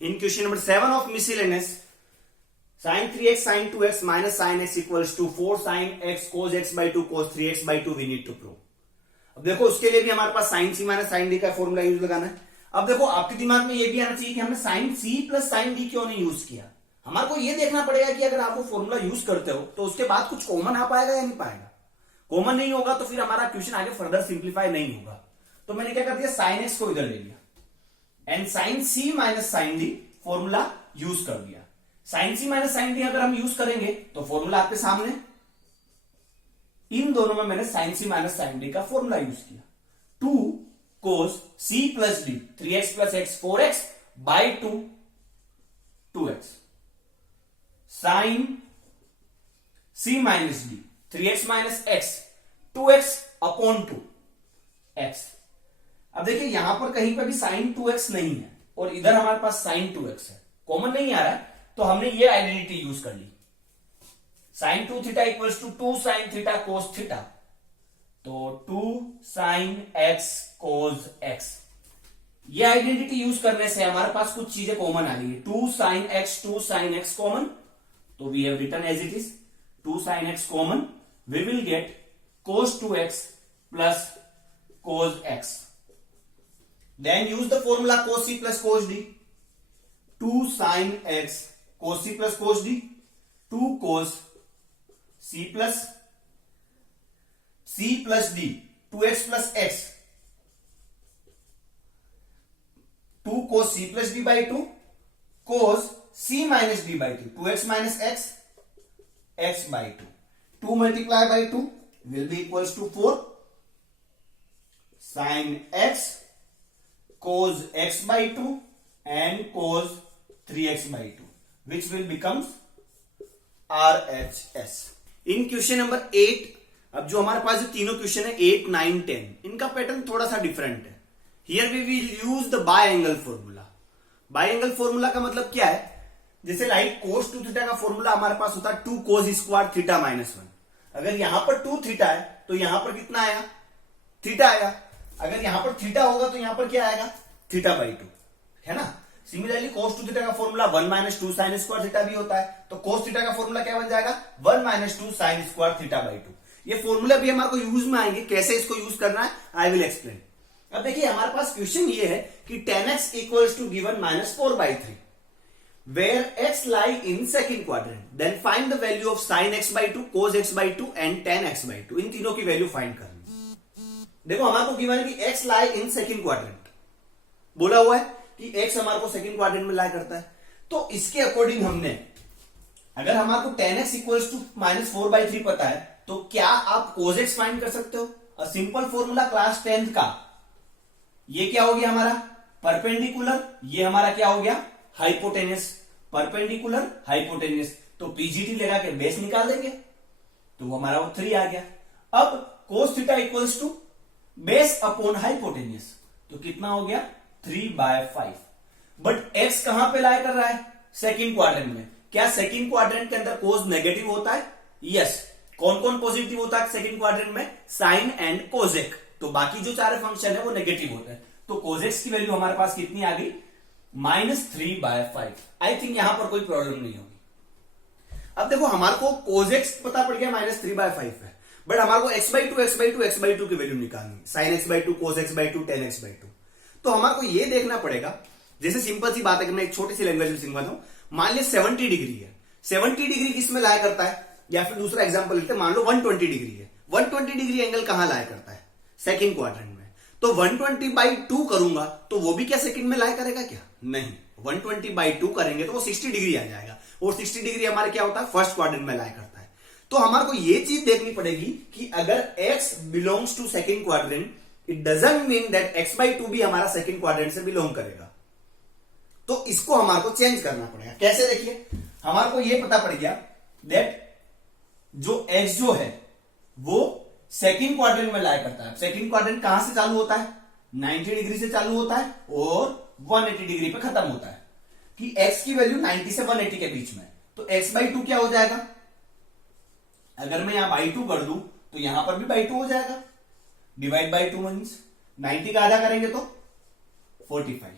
In question number 7 of miscellaneous, sin 3x sin 2x minus sin x equals to 4 sin x cos x by 2 cos 3x by 2 we need to prove. अब देखो उसके लिए भी हमारे पास sin c minus sin d का formula use लगाना है. अब देखो आपके दिमाग में ये भी आना चाहिए कि हमने sin c plus sin d क्यों नहीं यूज किया. हमारे को ये देखना पड़ेगा कि अगर आप वो फॉर्मूला यूज करते हो तो उसके बाद कुछ कॉमन आ पाएगा या नहीं पाएगा. कॉमन नहीं होगा तो फिर हमारा क्वेश्चन आगे फर्दर सिंप्लीफाई नहीं होगा. तो मैंने क्या कर दिया, sin x को इधर ले लिया and sin c minus sin d formula use कर दिया. sin c minus sin d अगर हम यूज करेंगे तो फॉर्मूला आपके सामने, इन दोनों में मैंने sin c minus sin d का फॉर्मूला यूज किया. 2 cos c plus d 3x plus x 4x by 2 2x sin c minus d 3x minus x 2x upon 2 x. अब देखिए यहां पर कहीं पर भी sin 2x नहीं है और इधर हमारे पास sin 2x है, कॉमन नहीं आ रहा है, तो हमने ये आइडेंटिटी यूज कर ली. sin 2 theta equals to 2 sin theta cos theta, तो 2 sin x cos x. ये आइडेंटिटी यूज करने से हमारे पास कुछ चीजें कॉमन आ गई. 2 sin x कॉमन, तो we have written as it is 2 sin x common. We will get cos 2x plus cos x. Then use the formula cos c plus cos d. 2 sin x cos c plus cos d, 2 cos c plus d 2x plus x, 2 cos c plus d by 2 cos c minus d by 2 2x minus x by 2. 2 multiply by 2 will be equals to 4 sin x cos x by 2 and cos 3x by 2 which will becomes RHS. In question number 8, अब जो हमारे पास जो तीनों question है 8, 9, 10, इनका pattern थोड़ा सा different है. Here we will use the by angle formula. By angle formula का मतलब क्या है, जैसे लाइक cos 2 थीटा का फॉर्मूला हमारे पास होता है 2 cos स्क्वायर थीटा माइनस 1. अगर यहां पर 2 थीटा है तो यहां पर कितना आया, थीटा आएगा. अगर यहां पर थीटा होगा तो यहां पर क्या आएगा, थीटा बाई 2, है ना. सिमिलरली cos 2 थीटा का formula 1 minus 2 sine square theta भी होता है, तो cos थीटा का फॉर्मूला क्या बन जाएगा, 1 minus 2 sine square theta by 2. ये फॉर्मूला भी हमारे को यूज में आएंगे, कैसे इसको यूज करना है आई विल एक्सप्लेन. अब देखिए हमारे पास क्वेश्चन ये है कि 10x equals to given minus 4/3 where x lie in second quadrant, then find the value of sin x by 2 cos x by 2 and tan x by 2. इन तीनों की वैल्यू फाइंड करनी. देखो हमारे को गिवन है कि x lie in second quadrant, बोला हुआ है कि x हमारे को सेकंड क्वाड्रेंट में लाई करता है. तो इसके अकॉर्डिंग हमने, अगर हमारे को tan x equals to minus 4/3 पता है तो क्या आप cos x फाइंड कर सकते हो. सिंपल फॉर्मूला क्लास 10th का, ये क्या हो गया हमारा परपेंडिकुलर, ये हमारा क्या हो गया हाइपोटेनियस. परपेंडिकुलर हाइपोटेनियस, तो पीजीटी लगा के बेस निकाल देंगे तो वो हमारा 3 आ गया. अब cos theta equals to base upon hypotenuse, तो कितना हो गया 3/5. बट x कहां पे लाई कर रहा है, सेकंड क्वाड्रेंट में. क्या सेकंड क्वाड्रेंट के अंदर cos नेगेटिव होता है, यस. कौन कौन पॉजिटिव होता है सेकंड क्वाड्रेंट में, साइन एंड कोसेक. तो बाकी जो चार फंक्शन है वो नेगेटिव होता है. तो कोसेक्स की वैल्यू हमारे पास कितनी आ गई, -3/5. आई थिंक यहां पर कोई प्रॉब्लम नहीं होगी. अब देखो हमारे को कोसेक्स पता पड़ गया -3/5 है, बट हमारे को x/2 की वैल्यू निकालनी, sin x by 2 cos x by 2 tan x by 2. तो हमारे को ये देखना पड़ेगा, जैसे सिंपल सी बात है कि मैं एक छोटी सी लैंग्वेज में सिखाता हूं. मान लिया 70 डिग्री है, 70 डिग्री किस में लाया करता है, या फिर दूसरा एग्जांपल लेते हैं, मान लो 120 डिग्री है. 120 डिग्री एंगल कहां लाया करता है, सेकंड क्वाड्रेंट में. तो 120/2 करूंगा तो वो भी क्या सेकंड में लाया करेगा क्या, नहीं. 120/2 करेंगे तो वो 60 डिग्री आ जाएगा, और 60 डिग्री हमारे क्या होता है फर्स्ट क्वाड्रेंट में लाया करता है. तो हमारे को ये चीज देखनी पड़ेगी कि अगर x belongs to second quadrant, it doesn't mean that x/2 भी हमारा सेकंड क्वाड्रेंट से बिलोंग करेगा. तो इसको हमारे को चेंज करना पड़ेगा. कैसे, देखिए हमारे को ये पता पड़ गया दैट जो x जो है वो सेकंड क्वाड्रेंट में लाया करता है. सेकंड क्वाड्रेंट कहां से चालू होता है, 90 डिग्री से चालू होता है और 180 डिग्री पे खत्म होता है. कि x की वैल्यू 90 से 180 के बीच में, तो x/2 क्या हो जाएगा, अगर मैं यहां by 2 कर दूं तो यहां पर भी by 2 हो जाएगा. डिवाइड बाई 2 मीन्स 90 का आधा करेंगे तो 45.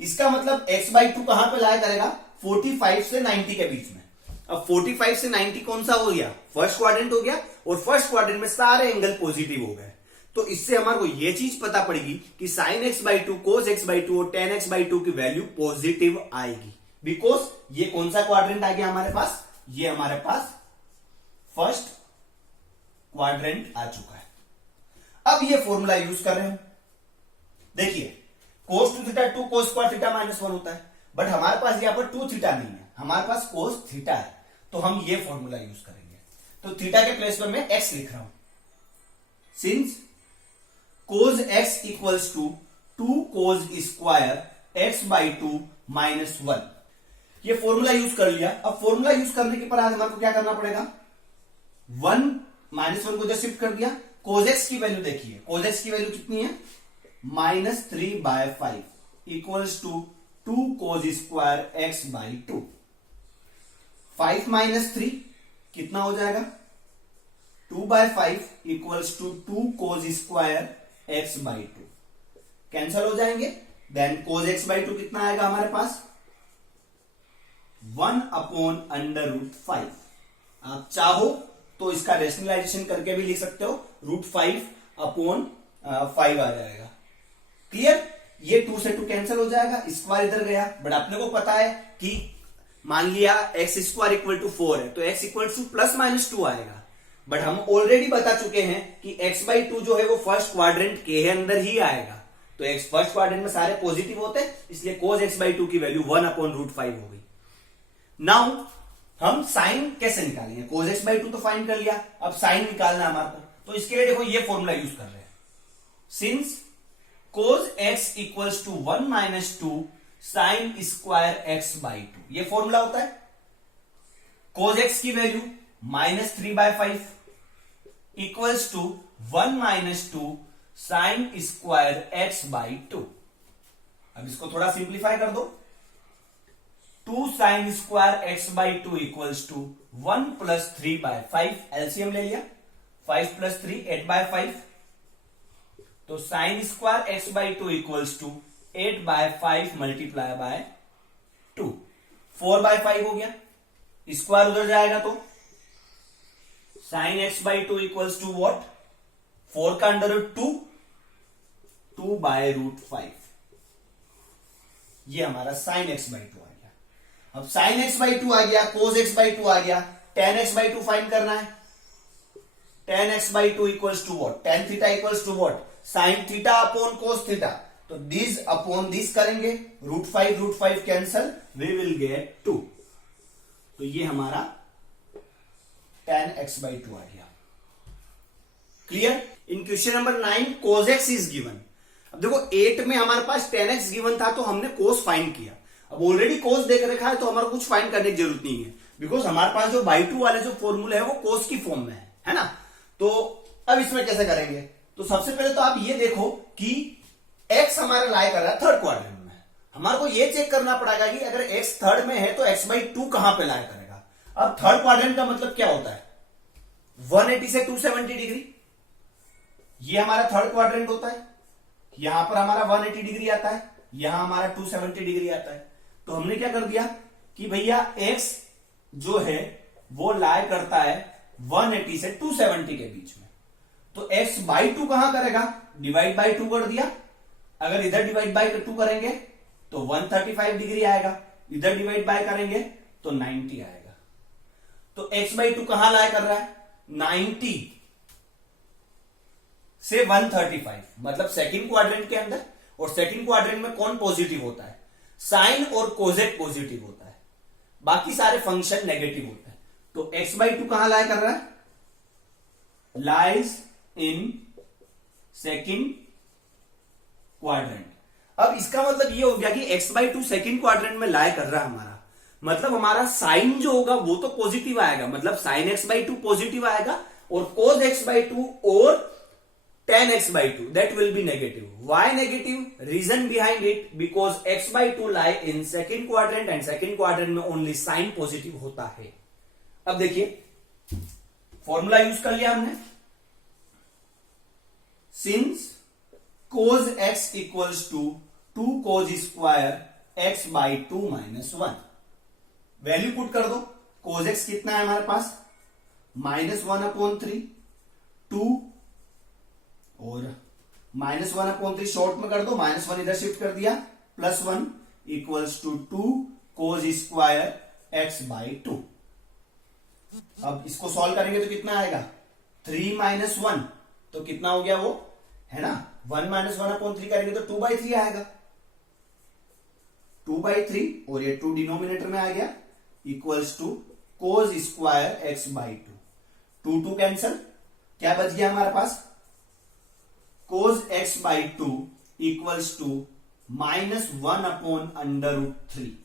इसका मतलब x बाई टू कहां पे लाया करेगा, 45 से 90 के बीच में। अब 45 से 90 कौन सा हो गया, फर्स्ट क्वाड्रेंट हो गया, और फर्स्ट क्वाड्रेंट में सारे एंगल पॉजिटिव हो गए। तो इससे हमारे को यह चीज पता पड़ेगी कि sign x by two, cos x by two और टेन एक्स बाई टू की वैल्यू पॉजिटिव आएगी, बिकॉज ये कौन सा क्वाड्रेंट आ गया हमारे पास, ये हमारे पास फर्स्ट क्वाड्रेंट आ चुका है। अब ये फॉर्मूला यूज कर रहे हो, देखिए cos two theta two cos square theta minus one होता है, बट हमारे पास यहां पर टू थीटा नहीं है, हमारे पास कोस थीटा है, तो हम ये फॉर्मूला यूज करेंगे। तो थीटा के प्लेस पर मैं एक्स लिख रहा हूं, since cos x equals to two cos square x by two minus one, ये फॉर्मूला यूज कर लिया। अब फॉर्मूला यूज करने के बाद हमारे को क्या करना पड़ेगा, वन माइनस वन को जब शिफ्ट कर दिया, कोस एक्स की वैल्यू देखिए, कोस एक्स की वैल्यू कितनी है, -3/5 equals to two cos square x by two. 5 minus 3 कितना हो जाएगा, 2/5 equals to two cos square x by two, cancel हो जाएंगे। Then cos x by two कितना आएगा हमारे पास, 1/√5। आप चाहो तो इसका रेशनलाइजेशन करके भी लिख सकते हो, √5/5 आ जाएगा। क्लियर, ये 2 से 2 कैंसिल हो जाएगा, स्क्वायर इधर गया, बट अपने को पता है कि मान लिया एक्स स्क्वायर इक्वल टू 4 है, तो एक्स इक्वल टू +-2 आएगा, बट हम ऑलरेडी बता चुके हैं कि x बाई टू जो है वो फर्स्ट क्वाड्रेंट के अंदर ही आएगा, तो एक्स फर्स्ट क्वाड्रेंट में सारे पॉजिटिव होते हैं, इसलिए कोस एक्स बाई टू की वैल्यू 1/√5 हो गई। नाउ हम साइन कैसे निकालेंगे, कोस एक्स बाई टू तो फाइंड कर लिया, अब साइन निकालना है हमारे को, तो इसके लिए देखो ये फॉर्मूला यूज कर रहे हैं, since cos x equals to 1-2 sine square x by two, ये फॉर्मूला होता है। कोस एक्स की value -3/5 equals to 1-2 sine square x by two. अब इसको थोड़ा सिंप्लीफाई कर दो, 2 sine square x by two equals to 1 + 3/5, LCM ले लिया, 5 + 3 8/5, तो sine square x by two equals to 8/5 multiply by 2, 4/5 हो गया, स्क्वायर उधर जाएगा तो sine x by two equals to what, 4 का √2, 2/√5, ये हमारा साइन एक्स बाई टू आ गया। अब साइन एक्स बाई टू आ गया, कोस एक्स बाई टू आ गया, tan x by two find करना है, tan x by two equals to what, tan theta equals to what, sine theta upon cos theta, तो दिस अपॉन दिस करेंगे, √5 cancel, we will gate 2, तो ये हमारा tan x by two आ गया। Clear, in question number 9 cos x is given. अब देखो 8 में हमारे पास tan x गिवन था, तो हमने cos फाइंड किया, अब ऑलरेडी cos देख रखा है, तो हमारे कुछ फाइंड करने की जरूरत नहीं है, बिकॉज हमारे पास जो बाई टू वाले जो फॉर्मूले है वो cos की फॉर्म में है ना। तो अब इसमें कैसे करेंगे, तो सबसे पहले तो आप ये देखो कि x हमारा लाई कर रहा है थर्ड क्वाड्रेंट में, हमारे को ये चेक करना पड़ेगा कि अगर x थर्ड में है तो x बाई टू कहां पे लाई करेगा। अब थर्ड क्वाड्रेंट का मतलब क्या होता है, 180 से 270 डिग्री, ये हमारा थर्ड क्वाड्रेंट होता है, यहां पर हमारा 180 डिग्री आता है, यहां हमारा 270 डिग्री आता है। तो हमने क्या कर दिया कि भैया x जो है वो लाई करता है 180 से 270 के बीच में, तो x बाई टू कहां करेगा, डिवाइड बाई 2 कर दिया, अगर इधर डिवाइड बाई 2 करेंगे तो 135 डिग्री आएगा, इधर डिवाइड बाय करेंगे तो 90 आएगा। तो x बाई टू कहां लाया कर रहा है, 90 से 135, मतलब सेकंड क्वाड्रेंट के अंदर, और सेकंड क्वाड्रेंट में कौन पॉजिटिव होता है, साइन और कोजेक पॉजिटिव होता है, बाकी सारे फंक्शन नेगेटिव होते हैं। तो x बाई टू कहां लाया कर रहा है, लाइज इन सेकंड क्वाड्रेंट। अब इसका मतलब ये हो गया कि x by to second quadrant में लाया कर रहा है हमारा, मतलब हमारा साइन जो होगा वो तो पॉजिटिव आएगा, मतलब sine x by two positive आएगा, और कोस एक्स बाई टू और tan x by two that will be negative. Why negative, reason behind it, because x by two lie in second quadrant, and second quadrant में only sine positive होता है। अब देखिए formula use कर लिया हमने, since cos x equals to 2 cos square x by two minus one. Value put कर दो। कोज एक्स कितना है हमारे पास, -1/3 2 और -1/3 शॉर्ट में कर दो, -1 इधर शिफ्ट कर दिया, +1 equals to 2 cos square x by two. अब इसको सॉल्व करेंगे तो कितना आएगा, 3 - 1 तो कितना हो गया वो, है ना, 1 - 1/3 करेंगे तो 2/3 आएगा, 2/3 और ये 2 डिनोमिनेटर में आ गया, equals to cos square x by two. 2 cancel, क्या बच गया हमारे पास, cos x by two equals to -1/√3।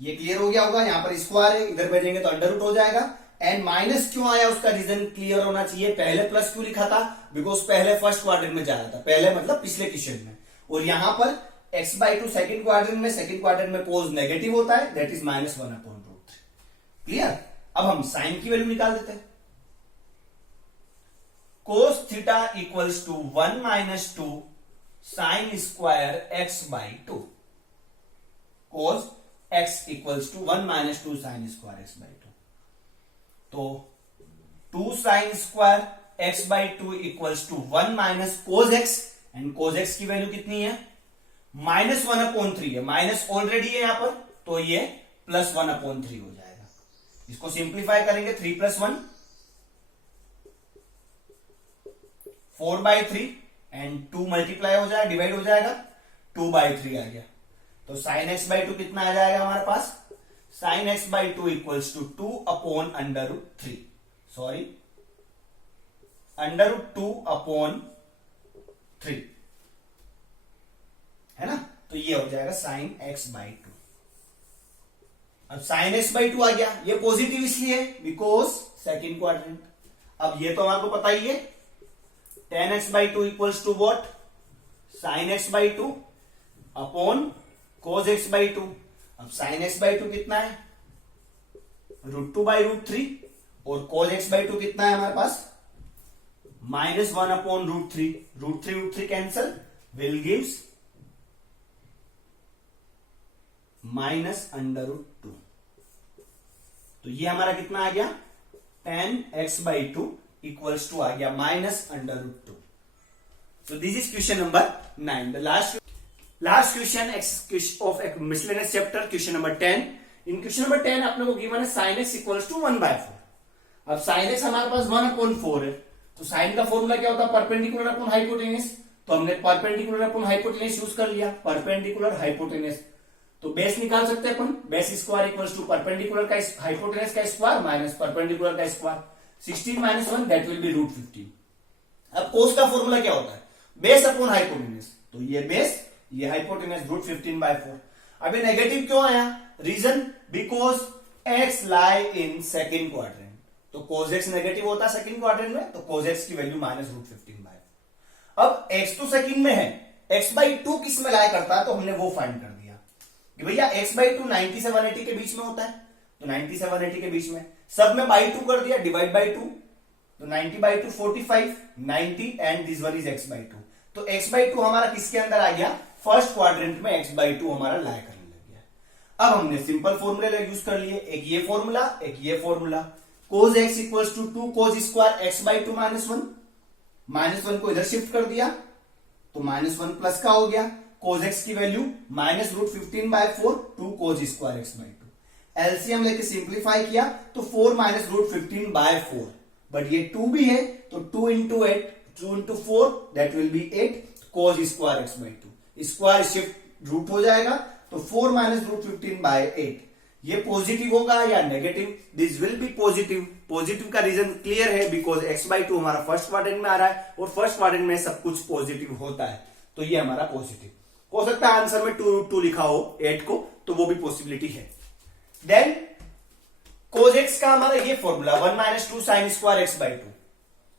ये क्लियर हो गया होगा, यहां पर स्क्वायर है, इधर भेजेंगे तो अंडर रूट हो जाएगा। एंड माइनस क्यों आया उसका रीजन क्लियर होना चाहिए। पहले प्लस क्यों लिखा था, बिकॉज पहले फर्स्ट क्वाड्रेंट में जा रहा था, पहले मतलब पिछले क्वेश्चन में, और यहां पर x/2 सेकंड क्वाड्रेंट में कोज नेगेटिव होता है, दैट इज -1/√3। क्लियर। अब हम साइन की वैल्यू निकाल देते हैं। Cos theta equals to 1 - 2 sine square x by two. Cos x equals to 1 - 2 sine square x by two. तो 2 sine square x by two equals to 1 minus cos x, and cos x की value कितनी है, -1/3 है, minus already है यहां पर, तो ये +1/3 हो जाएगा। इसको सिंप्लीफाई करेंगे, 3 + 1 4/3 एंड 2 मल्टीप्लाई हो जाएगा, डिवाइड हो जाएगा, 2/3 आ गया। तो साइन एक्स बाई टू कितना आ जाएगा हमारे पास, sine x by two equals to 2/√3, sorry √2/3 है ना। तो ये हो जाएगा साइन एक्स बाई टू। अब साइन एक्स बाई टू आ गया, ये पॉजिटिव इसलिए बिकॉज सेकेंड क्वाड्रेंट। अब ये तो हमारे को पता ही है, tan x by two equals to what, sine x by two upon cos x by two. अब साइन एक्स बाई टू कितना है, √2/√3, और कोज एक्स बाई टू कितना है हमारे पास, -1/√3, √3 कैंसल, विल गिव्स -√2। तो ये हमारा कितना आ गया, tan x by two equals to आ गया -√2। So this is question number 9. The last question of miscellaneous chapter, question number 10. In question number 10 अपने को गिवन है sin x इक्वल्स टू 1/4। अब sin x हमारे पास 1/4 है, तो sin का फॉर्मूला क्या होता है, परपेंडिकुलर अपॉन हाइपोटेनस। तो हमने परपेंडिकुलर अपॉन हाइपोटेनस यूज कर लिया, परपेंडिकुलर हाइपोटेनस। तो बेस निकाल सकते हैं अपन, base square equals to perpendicular का हाइपोटेनस का स्क्वायर माइनस परपेंडिकुलर का स्क्वायर, 16 - 1 दैट विल बी √15। अब कोस का फॉर्मूला क्या होता है, बेस अपॉन हाइपोटेनस, तो ये बेस ये हाइपोटेनस, √15/4। अभी नेगेटिव क्यों आया, reason because x lie in second quadrant, तो कोस एक्स नेगेटिव होता है सेकेंड क्वाड्रेंट में, तो कोस एक्स की वैल्यू -√15/4। अब एक्स तो सेकेंड में है, x/2 किस में लाई करता है, तो हमने वो फाइंड कर दिया कि भैया x/2 90 से 180 के बीच में होता है, तो 90 से 180 के बीच में, सब में बाई 2 कर दिया, डिवाइड बाई 2, तो 90/2 45, 90 and this one is x/2। तो x/2 हमारा किसके अंदर आ गया, फर्स्ट क्वाड्रेंट में x/2 हमारा लाई करने लग गया। अब हमने सिंपल फॉर्मूले यूज कर लिए, एक ये फॉर्मूला एक ये formula, cos x equals to 2 cos square x/2 -1 को इधर शिफ्ट कर दिया, तो -1 प्लस का हो गया, कोज एक्स की value -√15/4 2 cos square x/2। LCM लेके सिंप्लीफाई किया तो 4 -√15/4, बट ये 2 भी है, तो 2 × 8 2 × 4 that will be 8 cos square x/2। Square shift root हो जाएगा, तो 4 -√15/8। ये पॉजिटिव होगा या negative, this will be positive. Positive का रीजन क्लियर है, बिकॉज x/2 हमारा फर्स्ट क्वाड्रेंट में आ रहा है, और फर्स्ट क्वाड्रेंट में सब कुछ पॉजिटिव होता है, तो ये हमारा पॉजिटिव हो सकता है। आंसर में 2√2 लिखा हो 8 को, तो वो भी पॉसिबिलिटी है। देन कोज एक्स का हमारा ये फॉर्मूला 1 - 2 साइन स्क्वायर x/2,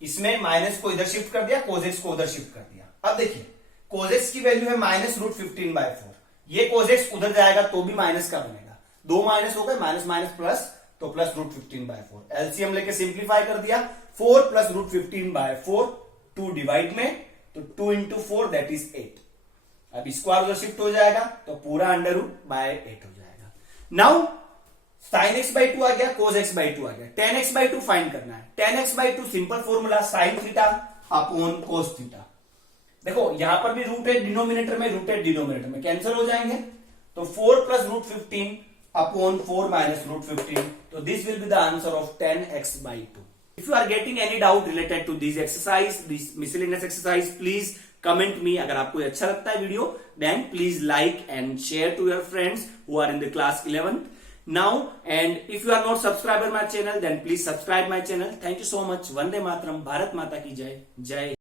इसमें माइनस को इधर शिफ्ट कर दिया, कोज एक्स को उधर शिफ्ट कर दिया। अब देखिए कोज एक्स की वैल्यू है -√15/4, ये कोज एक्स उधर जाएगा तो भी माइनस का बनेगा, 2 माइनस हो गए, माइनस माइनस प्लस, तो प्लस √15/4। एलसीएम लेके सिंप्लीफाई कर दिया, 4 + √15/4 2 डिवाइड में, तो 2 × 4 दैट इज 8। अब स्क्वायर उधर शिफ्ट हो जाएगा तो पूरा अंडर रूट बाय 8 हो जाएगा। नाउ sin x बाई 2 आ गया, cos x बाई 2 आ गया, tan x बाई 2 फाइंड करना है। tan x by 2 simple formula sin theta upon cos theta. देखो यहां पर भी रूट है डिनोमिनेटर में, रूट है डिनोमिनेटर में, कैंसिल हो जाएंगे तो 4 plus root 15 upon 4 minus root 15, तो this will be the answer of tan x by 2। If you are getting any doubt related to this exercise, this miscellaneous exercise, please comment me। अगर आपको अच्छा लगता है video, then please like and share to your friends who are in the class 11th now, and if you are not subscriber my channel, then please subscribe my channel। Thank you so much। Vande Mataram, Bharat माता की जय, जय